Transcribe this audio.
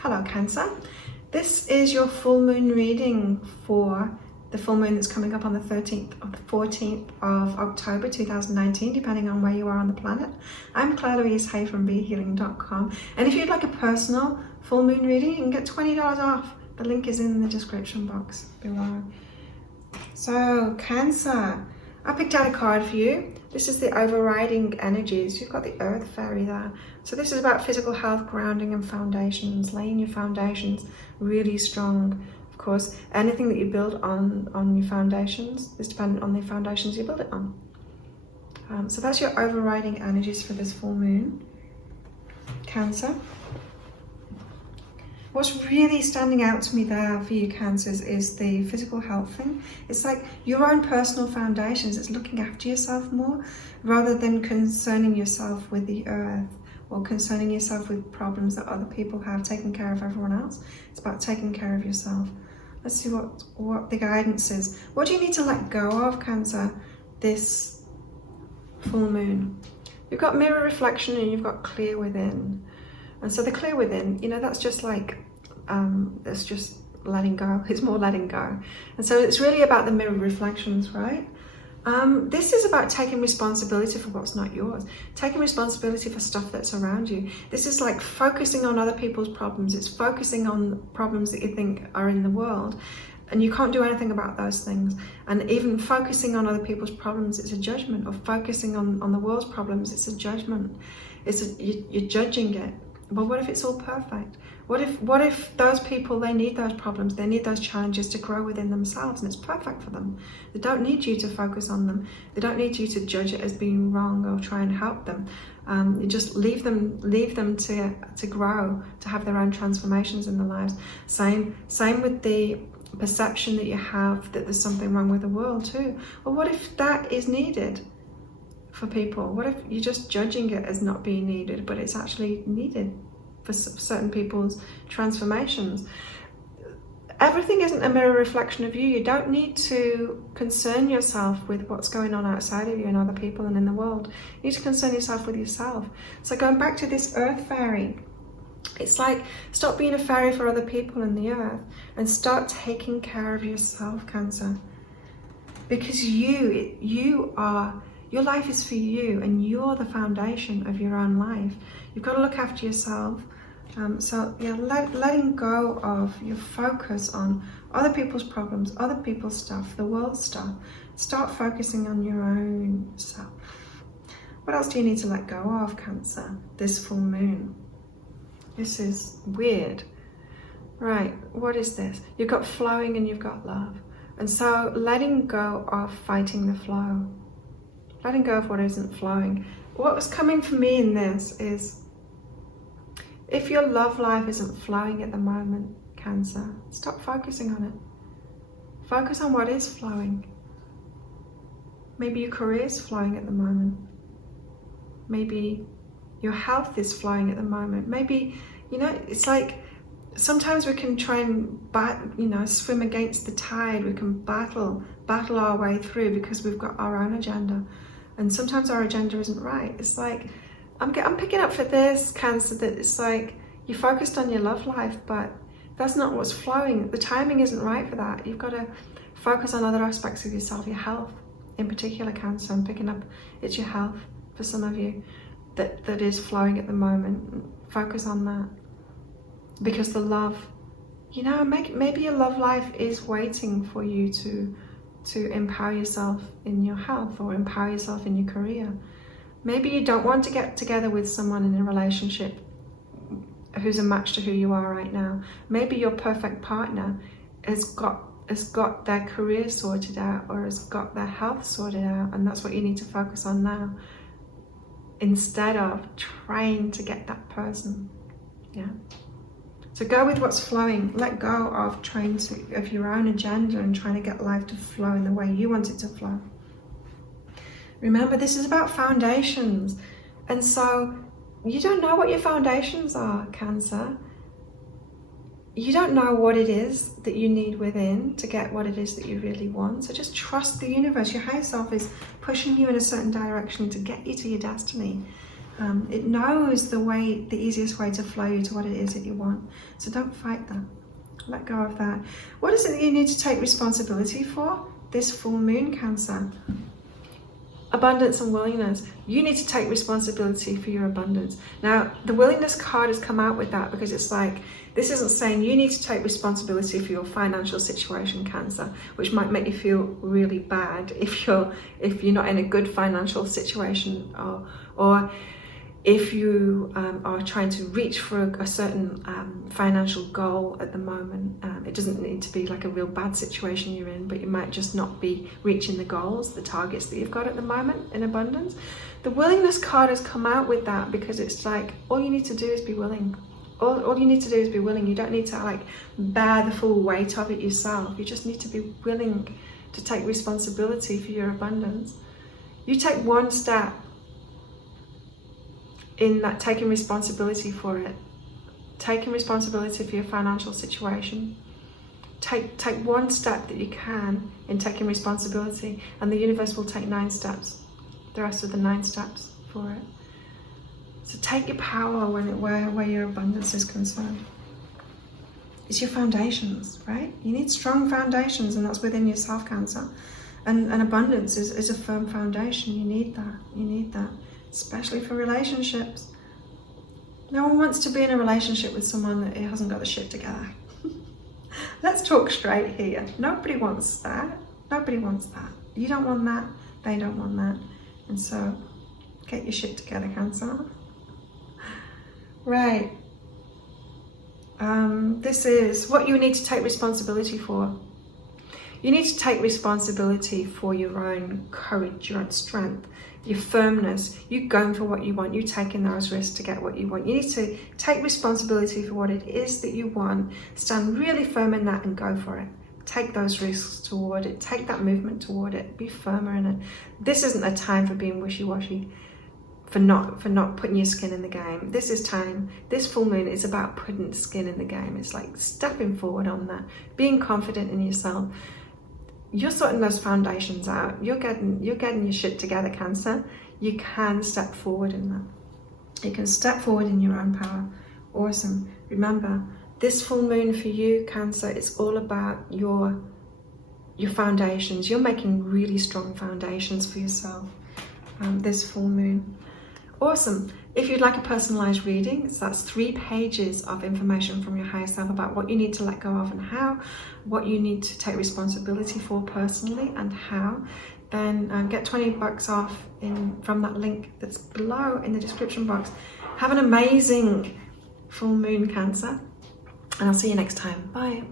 Hello Cancer, this is your full moon reading for the full moon that's coming up on the 13th or the 14th of October 2019, depending on where you are on the planet. I'm Claire Louise Hay from BeHealing.com, and if you'd like a personal full moon reading, you can get $20 off. The link is in the description box below. So Cancer, I picked out a card for you. This is the overriding energies. You've got the Earth Fairy there. So this is about physical health, grounding and foundations, laying your foundations really strong. Of course, anything that you build on your foundations is dependent on the foundations you build it on. So that's your overriding energies for this full moon, Cancer. What's really standing out to me there for you Cancers is the physical health thing. It's like your own personal foundations. It's looking after yourself more rather than concerning yourself with the earth or concerning yourself with problems that other people have, taking care of everyone else. It's about taking care of yourself. Let's see what the guidance is. What do you need to let go of, Cancer, this full moon? You've got mirror reflection and you've got clear within. And so the clear within, you know, that's just like, it's just letting go. It's more letting go. And so it's really about the mirror reflections, right? This is about taking responsibility for what's not yours. Taking responsibility for stuff that's around you. This is like focusing on other people's problems. It's focusing on problems that you think are in the world. And you can't do anything about those things. And even focusing on other people's problems, it's a judgment. Or focusing on the world's problems, it's a judgment. You're judging it. But what if it's all perfect? What if those people, they need those problems, they need those challenges to grow within themselves, and it's perfect for them. They don't need you to focus on them. They don't need you to judge it as being wrong or try and help them. You just leave them to grow, to have their own transformations in their lives. Same with the perception that you have that there's something wrong with the world too. Well, what if that is needed for people? What if you're just judging it as not being needed, but it's actually needed for certain people's transformations? Everything isn't a mirror reflection of you. You don't need to concern yourself with what's going on outside of you and other people and in the world. You need to concern yourself with yourself. So going back to this Earth Fairy, it's like, stop being a fairy for other people in the earth and start taking care of yourself, Cancer. Because you are, your life is for you and you're the foundation of your own life. You've got to look after yourself. So yeah, letting go of your focus on other people's problems, other people's stuff, the world stuff. Start focusing on your own self. What else do you need to let go of, Cancer, this full moon? This is weird. Right, what is this? You've got flowing and you've got love. And so letting go of fighting the flow. Letting go of what isn't flowing. What was coming for me in this is, if your love life isn't flowing at the moment, Cancer, stop focusing on it. Focus on what is flowing. Maybe your career is flowing at the moment. Maybe your health is flowing at the moment. Maybe, you know, it's like sometimes we can try and swim against the tide. We can battle our way through because we've got our own agenda. And sometimes our agenda isn't right. It's like, I'm picking up for this, Cancer, that it's like you're focused on your love life, but that's not what's flowing. The timing isn't right for that. You've got to focus on other aspects of yourself, your health in particular, Cancer. I'm picking up it's your health for some of you that is flowing at the moment. Focus on that. Because the love, you know, maybe your love life is waiting for you to empower yourself in your health or empower yourself in your career. Maybe you don't want to get together with someone in a relationship who's a match to who you are right now. Maybe your perfect partner has got their career sorted out or has got their health sorted out, and that's what you need to focus on now, instead of trying to get that person. Yeah. So go with what's flowing. Let go of of your own agenda and trying to get life to flow in the way you want it to flow. Remember, this is about foundations. And so you don't know what your foundations are, Cancer. You don't know what it is that you need within to get what it is that you really want. So just trust the universe. Your higher self is pushing you in a certain direction to get you to your destiny. It knows the easiest way to flow you to what it is that you want. So don't fight that. Let go of that. What is it that you need to take responsibility for? This full moon, Cancer. Abundance and willingness. You need to take responsibility for your abundance. Now, the willingness card has come out with that because it's like, this isn't saying you need to take responsibility for your financial situation, Cancer, which might make you feel really bad if you're not in a good financial situation, or if you are trying to reach for a certain financial goal at the moment. It doesn't need to be like a real bad situation you're in, but you might just not be reaching the goals, the targets that you've got at the moment in abundance. The willingness card has come out with that because it's like, all you need to do is be willing. All you need to do is be willing. You don't need to like bear the full weight of it yourself. You just need to be willing to take responsibility for your abundance. You take one step in that, taking responsibility for it, taking responsibility for your financial situation. Take one step that you can in taking responsibility, and the universe will take 9 steps, the rest of the 9 steps for it. So take your power where your abundance is concerned. It's your foundations, right? You need strong foundations, and that's within yourself, Cancer. And abundance is a firm foundation. You need that. You need that. Especially for relationships. No one wants to be in a relationship with someone that hasn't got the shit together. Let's talk straight here. Nobody wants that. Nobody wants that. You don't want that. They don't want that. And so, get your shit together, Cancer. Right. This is what you need to take responsibility for. You need to take responsibility for your own courage, your own strength, your firmness, you going for what you want, you taking those risks to get what you want. You need to take responsibility for what it is that you want, stand really firm in that and go for it. Take those risks toward it, take that movement toward it, be firmer in it. This isn't a time for being wishy-washy, for not putting your skin in the game. This is time, this full moon is about putting skin in the game. It's like stepping forward on that, being confident in yourself. You're sorting those foundations out. You're getting your shit together, Cancer. You can step forward in that. You can step forward in your own power. Awesome. Remember, this full moon for you, Cancer, it's all about your foundations. You're making really strong foundations for yourself. This full moon. Awesome. If you'd like a personalized reading, so that's 3 pages of information from your higher self about what you need to let go of and how, what you need to take responsibility for personally and how, then get $20 off from that link that's below in the description box. Have an amazing full moon, Cancer, and I'll see you next time. Bye.